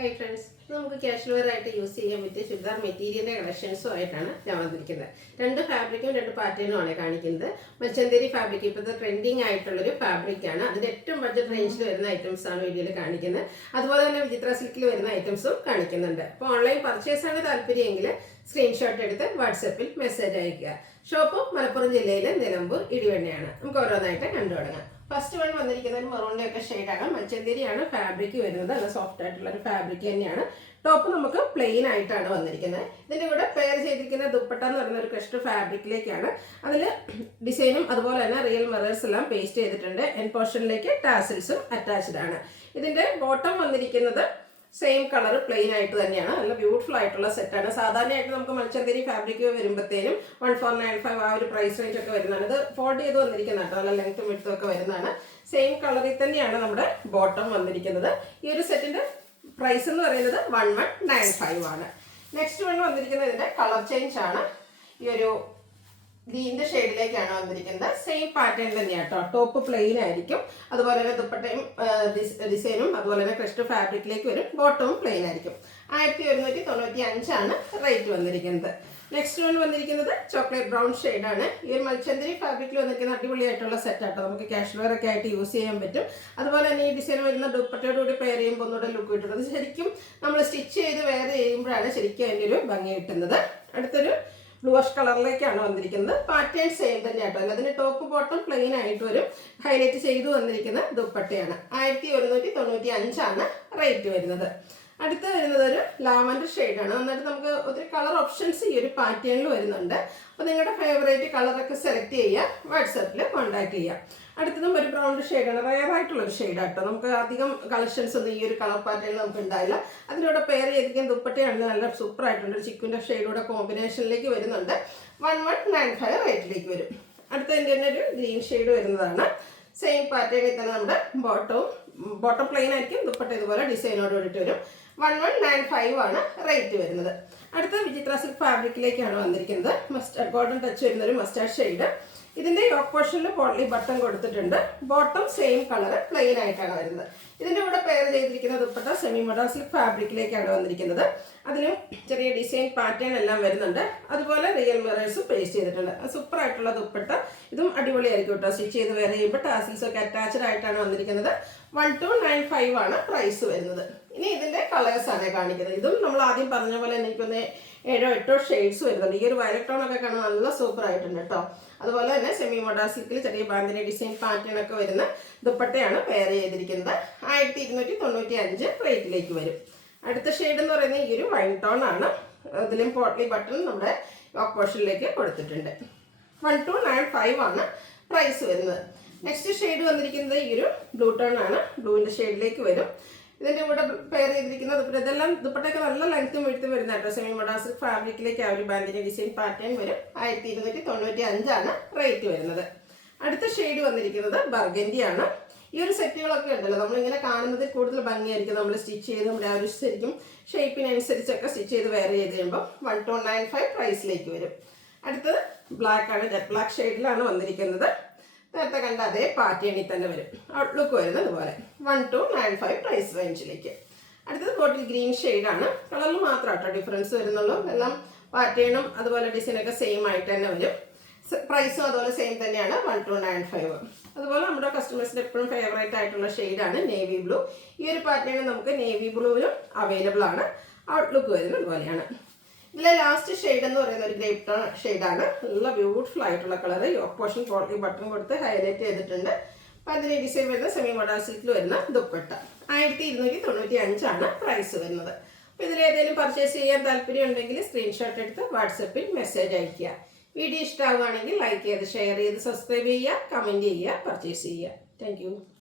Hi friends, നമുക്ക് casual wear ആയിട്ട് use ചെയ്യാൻ പറ്റിയ ചുരിദാർ മെറ്റീരിയലിന്റെ കളക്ഷൻസും ആയിട്ടാണ് ഞാൻ വന്നിരിക്കുന്നത്. രണ്ട് ഫാബ്രിക്കും രണ്ട് പാറ്റേണും ആണ് കാണിക്കുന്നത്. മച്ചന്തേരി ഫാബ്രിക് ഇപ്പോഴത്തെ ട്രെൻഡിങ് ആയിട്ടുള്ളൊരു ഫാബ്രിക്കാണ്. അതിന്റെ ഏറ്റവും ബഡ്ജറ്റ് റേഞ്ചിൽ വരുന്ന ഐറ്റംസ് ആണ് വീഡിയോയിൽ കാണിക്കുന്നത്. അതുപോലെ തന്നെ വിചിത്ര സിൽക്കിൽ വരുന്ന ഐറ്റംസും കാണിക്കുന്നുണ്ട്. അപ്പോൾ ഓൺലൈൻ പർച്ചേസ് ആണ് താല്പര്യമെങ്കിൽ സ്ക്രീൻഷോട്ട് എടുത്ത് വാട്സപ്പിൽ മെസ്സേജ് അയക്കുക. ഷോപ്പ് മലപ്പുറം ജില്ലയിലെ നിലമ്പൂർ ഇടിവണ്ണയാണ്. നമുക്ക് ഓരോന്നായിട്ട് കണ്ടു തുടങ്ങാം. ഫസ്റ്റ് വൺ വന്നിരിക്കുന്നത് ഒരു മെറൂണിന്റെ ഒക്കെ ഷെയ്ഡാണ്. മച്ചന്തേരിയാണ് ഫാബ്രിക് വരുന്നത്. നല്ല സോഫ്റ്റ് ആയിട്ടുള്ള ഒരു ഫാബ്രിക് തന്നെയാണ്. ടോപ്പ് നമുക്ക് പ്ലെയിൻ ആയിട്ടാണ് വന്നിരിക്കുന്നത്. ഇതിന്റെ കൂടെ പെയർ ചെയ്തിരിക്കുന്ന ദുപ്പട്ട എന്ന് പറയുന്ന ഒരു ക്രഷ്ഡ് ഫാബ്രിക്കിലേക്കാണ്. അതിൽ ഡിസൈനും അതുപോലെ തന്നെ റിയൽ മിറേഴ്സ് എല്ലാം പേസ്റ്റ് ചെയ്തിട്ടുണ്ട്. എൻ പോർഷനിലേക്ക് ടാസിൽസും അറ്റാച്ച്ഡ് ആണ്. ഇതിന്റെ ബോട്ടം വന്നിരിക്കുന്നത് സെയിം കളർ പ്ലെയിൻ ആയിട്ട് തന്നെയാണ്. നല്ല ബ്യൂട്ടിഫുൾ ആയിട്ടുള്ള സെറ്റാണ്. സാധാരണയായിട്ട് നമുക്ക് മൽച്ചന്തേരി ഫാബ്രിക് വരുമ്പോഴത്തേനും 1495 ആ ഒരു പ്രൈസ് റേഞ്ച് ഒക്കെ വരുന്നതാണ്. ഇത് ഫോൾഡ് ചെയ്ത് വന്നിരിക്കുന്ന കേട്ടോ, നല്ല ലെങ്ത്തും വിഡ്ത്തും ഒക്കെ വരുന്നതാണ്. സെയിം കളറിൽ തന്നെയാണ് നമ്മുടെ ബോട്ടം വന്നിരിക്കുന്നത്. ഈ ഒരു സെറ്റിന്റെ പ്രൈസ് എന്ന് പറയുന്നത് 1195 ആണ്. നെക്സ്റ്റ് വൺ വന്നിരിക്കുന്നത് ഇതിന്റെ കളർ ചേഞ്ച് ആണ്. ഈ ഒരു ഗ്രീൻ്റെ ഷെയ്ഡിലേക്കാണ് വന്നിരിക്കുന്നത്. സെയിം പാറ്റേൺ തന്നെയാണ് കേട്ടോ. ടോപ്പ് പ്ലെയിൻ ആയിരിക്കും. അതുപോലെ തന്നെ ദുപ്പട്ടയും ഡിസൈനും അതുപോലെ തന്നെ ക്രഷ്ഡ് ഫാബ്രിക്കിലേക്ക് വരും. ബോട്ടവും പ്ലെയിൻ ആയിരിക്കും. 1195 ആണ് റേറ്റ് വന്നിരിക്കുന്നത്. നെക്സ്റ്റ് വൺ വന്നിരിക്കുന്നത് ചോക്ലേറ്റ് ബ്രൗൺ ഷെയ്ഡാണ്. ഈ ഒരു മൽച്ചന്തരി ഫാബ്രിക്കിൽ വന്നിരിക്കുന്ന അടിപൊളിയായിട്ടുള്ള സെറ്റാട്ടോ. നമുക്ക് ക്യാഷ്വൽ വെയർ ഒക്കെ ആയിട്ട് യൂസ് ചെയ്യാൻ പറ്റും. അതുപോലെ തന്നെ ഈ ഡിസൈൻ വരുന്ന ദുപ്പട്ടയോടുകൂടി പെയർ ചെയ്യുമ്പോൾ ഒന്നുകൂടെ ലുക്ക് കിട്ടുന്നത്. ശരിക്കും നമ്മൾ സ്റ്റിച്ച് ചെയ്ത് വെയർ ചെയ്യുമ്പോഴാണ് ശരിക്കും അതിൻ്റെ ഒരു ഭംഗി കിട്ടുന്നത്. അടുത്തൊരു ബ്ലൂഷ് കളറിലേക്കാണ് വന്നിരിക്കുന്നത്. പാറ്റേൺ സെയിം തന്നെ ആട്ടോ. അതിന് ടോപ്പ് ബോട്ടം പ്ലെയിൻ ആയിട്ട് വരും. ഹൈലൈറ്റ് ചെയ്തു വന്നിരിക്കുന്ന ദുപ്പട്ടയാണ്. 1195 ആണ് റേറ്റ് വരുന്നത്. അടുത്ത് വരുന്നത് ഒരു ലാവൻഡർ ഷെയ്ഡാണ്. എന്നിട്ട് നമുക്ക് ഒത്തിരി കളർ ഓപ്ഷൻസ് ഈ ഒരു പാറ്റേണിൽ വരുന്നുണ്ട്. അപ്പോൾ നിങ്ങളുടെ ഫേവറേറ്റ് കളറൊക്കെ സെലക്ട് ചെയ്യുക, വാട്സാപ്പിൽ കോൺടാക്ട് ചെയ്യുക. അടുത്തതും ഒരു ബ്രൗൺ ഷെയ്ഡാണ്. റയർ ആയിട്ടുള്ളൊരു ഷെയ്ഡാട്ടോ. നമുക്ക് അധികം കളക്ഷൻസ് ഒന്നും ഈ ഒരു കളർ പാറ്റേണിൽ നമുക്ക് ഉണ്ടായില്ല. അതിലൂടെ പെയർ ചെയ്തിരിക്കുന്ന ദുപ്പട്ടയാണ് നല്ല സൂപ്പർ ആയിട്ടുണ്ട്. ഒരു ചിക്കുൻ്റെ ഷെയ്ഡൂടെ കോമ്പിനേഷനിലേക്ക് വരുന്നുണ്ട്. 1195 റേറ്റിലേക്ക് വരും. അടുത്തതിൻ്റെ തന്നെ ഒരു ഗ്രീൻ ഷെയ്ഡ് വരുന്നതാണ്. സെയിം പാറ്റേണിൽ തന്നെ നമ്മുടെ ബോട്ടം പ്ലെയിൻ ആയിരിക്കും. ദുപ്പട്ട ഇതുപോലെ ഡിസൈനോട് കൂടിയിട്ട് വരും. 1195 ആണ് റേറ്റ് വരുന്നത്. അടുത്ത വിചിത്ര സിൽക്ക് ഫാബ്രിക്കിലേക്കാണ് വന്നിരിക്കുന്നത്. മസ്റ്റാർഡ് ഗോൾഡൻ ടച്ച് വരുന്ന ഒരു മസ്റ്റാർഡ് ഷെയ്ഡ്. ഇതിന്റെ യോക്ക് പോർഷനിൽ പോട്ട്ലി ബട്ടൺ കൊടുത്തിട്ടുണ്ട്. ബോട്ടം സെയിം കളർ പ്ലെയിൻ ആയിട്ടാണ് വരുന്നത്. ഇതിന്റെ കൂടെ പെയർ ചെയ്തിരിക്കുന്ന ദുപ്പട്ട സെമി മോഡൽ സിൽക്ക് ഫാബ്രിക്കിലേക്കാണ് വന്നിരിക്കുന്നത്. അതിലും ചെറിയ ഡിസൈൻ പാറ്റേൺ എല്ലാം വരുന്നുണ്ട്. അതുപോലെ റിയൽ മിറേഴ്സും പേസ്റ്റ് ചെയ്തിട്ടുണ്ട്. സൂപ്പർ ആയിട്ടുള്ള ദുപ്പട്ട. ഇതും അടിപൊളിയായിരിക്കും കേട്ടോ. സ്റ്റിച്ച് ചെയ്ത് വെയർ ചെയ്യുമ്പോൾ ടാസിൽസ് ഒക്കെ അറ്റാച്ച്ഡ് ആയിട്ടാണ് വന്നിരിക്കുന്നത്. 1295 ആണ് പ്രൈസ് വരുന്നത്. ഇനി ഇതിന്റെ കളേഴ്സ് ആണ് കാണിക്കുന്നത്. ഇതും നമ്മൾ ആദ്യം പറഞ്ഞ പോലെ എനിക്കൊന്ന് 7-8 ഷെയ്ഡ്സ് വരുന്നുണ്ട്. ഈ ഒരു വയലറ്റ് ടോൺ ഒക്കെ കാണാൻ നല്ല സൂപ്പർ ആയിട്ടുണ്ട് കേട്ടോ. അതുപോലെ തന്നെ സെമി മോഡൽ സിൽക്കിൽ ചെറിയ ബാന്തിനി ഡിസൈൻ പാറ്റേൺ ഒക്കെ വരുന്ന ദുപ്പട്ടയാണ് പെയർ ചെയ്തിരിക്കുന്നത്. 1295 റേറ്റിലേക്ക് വരും. അടുത്ത ഷെയ്ഡ് എന്ന് പറയുന്നത് ഈ ഒരു വൈൻ ടോൺ ആണ്. ഇതിലും പോട്ട്ലി ബട്ടൺ നമ്മുടെ യോക്ക് പോർഷനിലേക്ക് കൊടുത്തിട്ടുണ്ട്. 1295 ആണ് പ്രൈസ് വരുന്നത്. നെക്സ്റ്റ് ഷെയ്ഡ് വന്നിരിക്കുന്നത് ഈ ഒരു ബ്ലൂ ടോൺ ആണ്. ബ്ലൂവിൻ്റെ ഷെയ്ഡിലേക്ക് വരും. ഇതിൻ്റെ കൂടെ പെയർ ചെയ്തിരിക്കുന്ന ദുപ്പട്ട ഇതെല്ലാം ദുപ്പട്ടയൊക്കെ നല്ല ലെങ്ത്തും വെടുത്തും വരുന്ന കേട്ടോ. സെമി മോഡൽ സിൽക്ക് ഫാബ്രിക്കിലേക്ക് ആ ഒരു ബാൻഡിൻ്റെ ഡിസൈൻ പാറ്റേൺ വരും. 1295 ആണ് റേറ്റ് വരുന്നത്. അടുത്ത ഷെയ്ഡ് വന്നിരിക്കുന്നത് ബർഗൻഡി ആണ്. ഈ ഒരു സെറ്റുകളൊക്കെ ഉണ്ടല്ലോ, നമ്മളിങ്ങനെ കാണുന്നതിൽ കൂടുതൽ ഭംഗിയായിരിക്കും നമ്മൾ സ്റ്റിച്ച് ചെയ്ത് നമ്മുടെ ആ ഒരു ശരിക്കും ഷേപ്പിനനുസരിച്ചൊക്കെ സ്റ്റിച്ച് ചെയ്ത് വെയർ ചെയ്ത് കഴിയുമ്പോൾ 1295 പ്രൈസിലേക്ക് വരും. അടുത്തത് ബ്ലാക്ക് ആണ്. ജെറ്റ് ബ്ലാക്ക് ഷെയ്ഡിലാണ് വന്നിരിക്കുന്നത്. നേരത്തെ കണ്ട അതേ പാറ്റേണിൽ തന്നെ വരും. ഔട്ട്ലുക്ക് വരുന്നത് ഇതുപോലെ. 1295 പ്രൈസ് റേഞ്ചിലേക്ക്. അടുത്തത് ബോട്ടിൽ ഗ്രീൻ ഷെയ്ഡാണ്. കളറിൽ മാത്രം കേട്ടോ ഡിഫറൻസ് വരുന്നുള്ളൂ. എല്ലാം പാറ്റേണും അതുപോലെ ഡിസൈനൊക്കെ സെയിം ആയിട്ട് തന്നെ വരും. പ്രൈസും അതുപോലെ സെയിം തന്നെയാണ്. 1295. അതുപോലെ നമ്മുടെ കസ്റ്റമേഴ്സിന് എപ്പോഴും ഫേവറേറ്റ് ആയിട്ടുള്ള ഷെയ്ഡാണ് നേവി ബ്ലൂ. ഈ ഒരു പാറ്റേൺ നമുക്ക് നേവി ബ്ലൂവിലും അവൈലബിൾ ആണ്. ഔട്ട്ലുക്ക് വരുന്നത് ഇതുപോലെയാണ്. ഇതിലെ ലാസ്റ്റ് ഷെയ്ഡ് എന്ന് പറയുന്ന ഒരു ഗ്രേപ്പ് ടോൺ ഷെയ്ഡാണ്. നല്ല ബ്യൂട്ടിഫുൾ ആയിട്ടുള്ള colour. Yoke portion potli button കൊടുത്ത് ഹൈലൈറ്റ് ചെയ്തിട്ടുണ്ട്. അപ്പം അതിന് ഡിസൈൻ വരുന്ന സെമി മോഡൽ സിൽക്കിൽ വരുന്ന ദുപ്പട്ട. 1295 ആണ് പ്രൈസ് വരുന്നത്. അപ്പോൾ ഇതിലേതെങ്കിലും പർച്ചേസ് ചെയ്യാൻ താല്പര്യം ഉണ്ടെങ്കിൽ സ്ക്രീൻഷോട്ട് എടുത്ത് വാട്സപ്പിൽ മെസ്സേജ് അയയ്ക്കുക. വീഡിയോ ഇഷ്ടമാവുകയാണെങ്കിൽ ലൈക്ക് ചെയ്ത് ഷെയർ ചെയ്ത് സബ്സ്ക്രൈബ് ചെയ്യുക, കമൻറ്റ് ചെയ്യുക, പർച്ചേസ് ചെയ്യുക. താങ്ക്